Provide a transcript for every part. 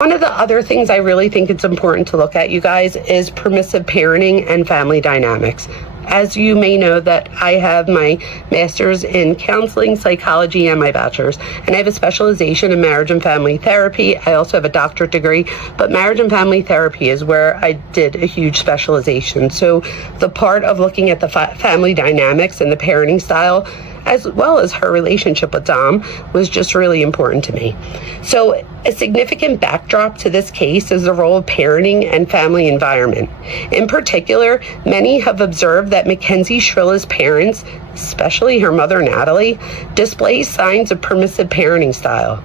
One of the other things I really think it's important to look at, you guys, is permissive parenting and family dynamics. As you may know, that I have my master's in counseling, psychology, and my bachelor's, and I have a specialization in marriage and family therapy. I also have a doctorate degree, but marriage and family therapy is where I did a huge specialization. So the part of looking at the family dynamics and the parenting style, as well as her relationship with Dom, was just really important to me. So a significant backdrop to this case is the role of parenting and family environment. In particular, many have observed that McKenzie Shrilla's parents, especially her mother Natalie, display signs of permissive parenting style.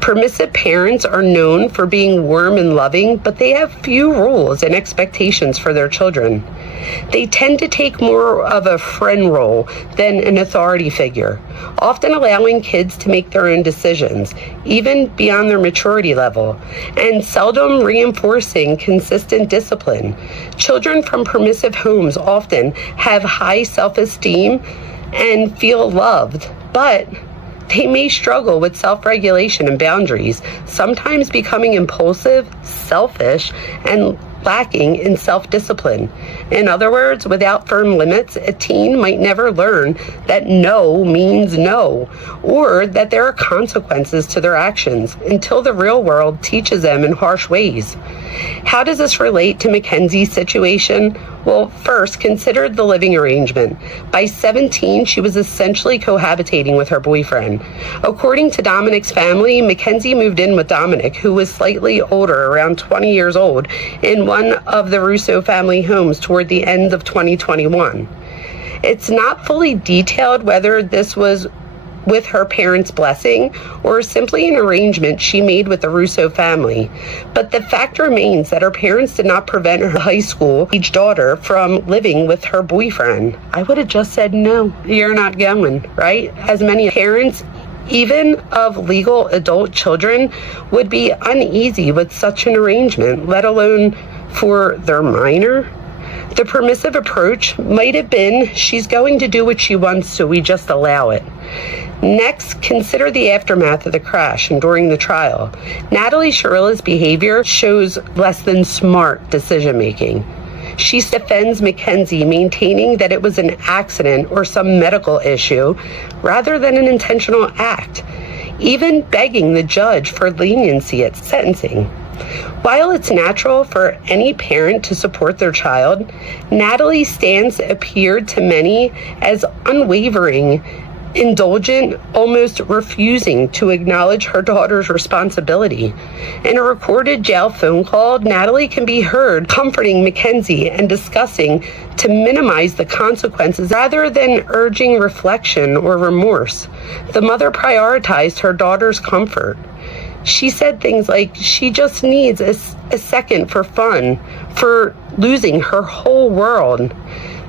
Permissive parents are known for being warm and loving, but they have few rules and expectations for their children. They tend to take more of a friend role than an authority figure, often allowing kids to make their own decisions, even beyond their maturity level, and seldom reinforcing consistent discipline. Children from permissive homes often have high self-esteem and feel loved, but they may struggle with self-regulation and boundaries, sometimes becoming impulsive, selfish, and lacking in self-discipline. In other words, without firm limits, a teen might never learn that no means no, or that there are consequences to their actions until the real world teaches them in harsh ways. How does this relate to McKenzie's situation? Well, first, consider the living arrangement. By 17, she was essentially cohabitating with her boyfriend. According to Dominic's family, McKenzie moved in with Dominic, who was slightly older, around 20 years old, in one of the Russo family homes toward the end of 2021. It's not fully detailed whether this was with her parents' blessing or simply an arrangement she made with the Russo family. But the fact remains that her parents did not prevent her high school-age daughter from living with her boyfriend. I would have just said, no, you're not going, right? As many parents, even of legal adult children, would be uneasy with such an arrangement, let alone for their minor. The permissive approach might have been, she's going to do what she wants, so we just allow it. Next, consider the aftermath of the crash and during the trial. Natalie Shrilla's behavior shows less than smart decision-making. She defends McKenzie, maintaining that it was an accident or some medical issue rather than an intentional act, even begging the judge for leniency at sentencing. While it's natural for any parent to support their child, Natalie's stance appeared to many as unwavering, indulgent, almost refusing to acknowledge her daughter's responsibility. In a recorded jail phone call, Natalie can be heard comforting McKenzie and discussing to minimize the consequences rather than urging reflection or remorse. The mother prioritized her daughter's comfort. She said things like she just needs a second for fun, for losing her whole world.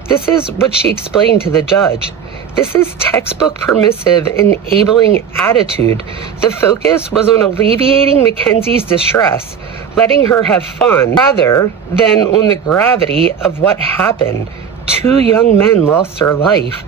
This is what she explained to the judge. This is textbook permissive, enabling attitude. The focus was on alleviating McKenzie's distress, letting her have fun, rather than on the gravity of what happened. 2 young men lost their life.